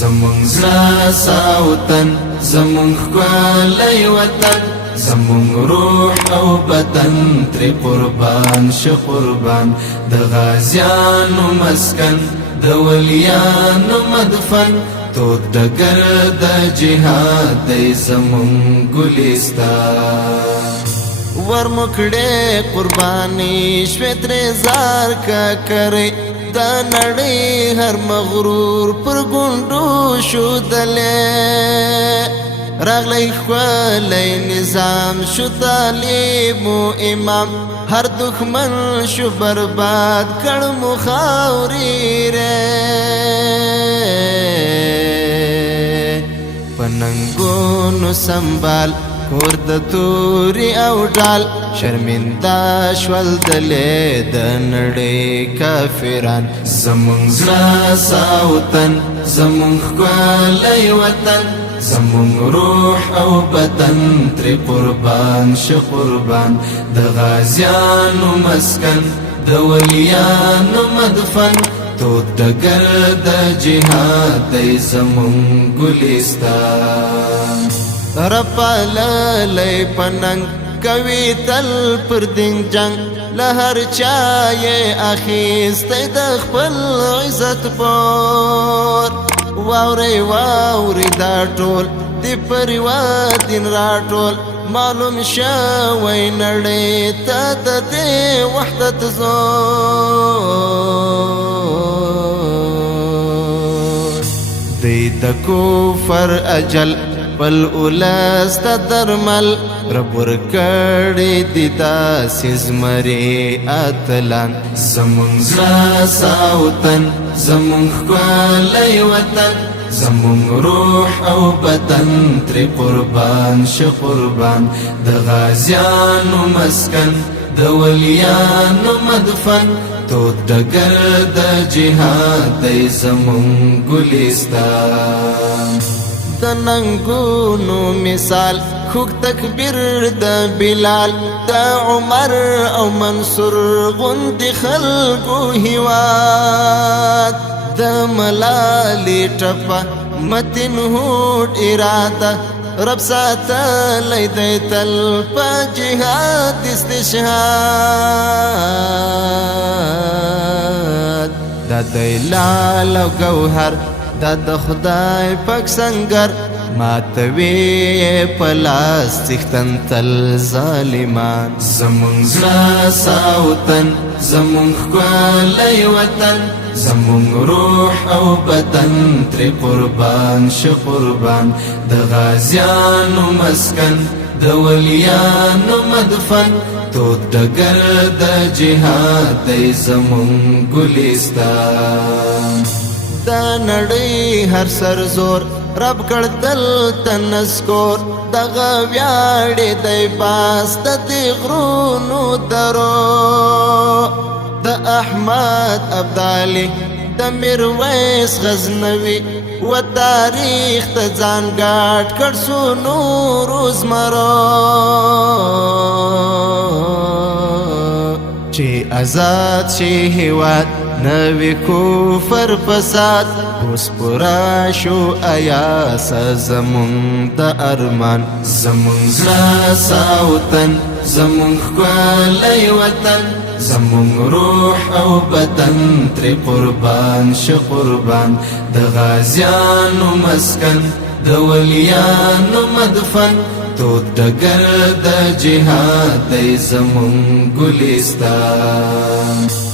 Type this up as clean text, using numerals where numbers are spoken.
زمون زړه ساوطن زمون ښکلی وطن زمون روح او بدن تر قربان ش قربان د غازیانو مسکن د ولیانو مدفن تود ډګر د جهاد دی زمون ګلستان ورمکړې قرباني شوې ترې زار کا کرے دا نړۍ هر مغرور پر ګوندو شو دلې راغلی ښکلی نظام شو طالب و امام هر دښمن شو برباد کړ مو خاورې په ننګونو سنبال کور د توري او ډال شرمنده شول دلې د نړۍ کافران زمون زړه ساوطن زمون ښکلی وطن زمون روح او بدن تر قربان ش قربان د غازیانو مسکن د ولیانو مدفن تود ډګر د جهاد دی زمون ګلستان رپالی پننګ کوي تل پر دین جنگ لهر چای اخیستی د خپل عزت پور واوري واوري دا ټول دی پریوار دین راټول معلوم شوی نړۍ ته د دې وحدت زور دی د کفر اجل پل اولاس تا درمل رب ورکړی دی داسې زمرې اتلان زمون زړه ساوطن زمون ښکلی وطن زمون روح او بدن تر قربان ش قربان د غازیانو مسکن د ولیانو مدفن تود ډګر د جهاد دی زمون ګلستان د ننګونو مثال خوږ تکبیر د بلال د عمر او منصور غوندې خلکو هیواد د ملالې ټپه متن هوډ اراده رب ساتلی دی تل په جهاد استشهاد دا دی لال او ګوهر دا د خدای پاک سنگر ماتوي پلاس څښتن تل ظالمان زمون زړه ساوطن زمون ښکلی وطن زمون روح او بدن تر قربان ش قربان د غازیانو مسکن د ولیانو مدفن تود ډګر د جهاد دی زمون ګلستان دا نړۍ هر سر زور رب کړ دلته نسکور دغه ویاړې دی باس د دې غرونو درو د احمد ابدالي د میرویس غزنوي و تاریخ ته ځان ګاډ کړ څو نورو زمرو چې آزاد شي هېواد نوی کفر فساد اوس پورا شو ایاسه زمون د ارمان زمون زړه ساوطن زمون ښکلی وطن زمون روح او بدن تر قربان ش قربان د غازیانو مسکن د ولیانو مدفن تود ډګر د جهاد دی زمون ګلستان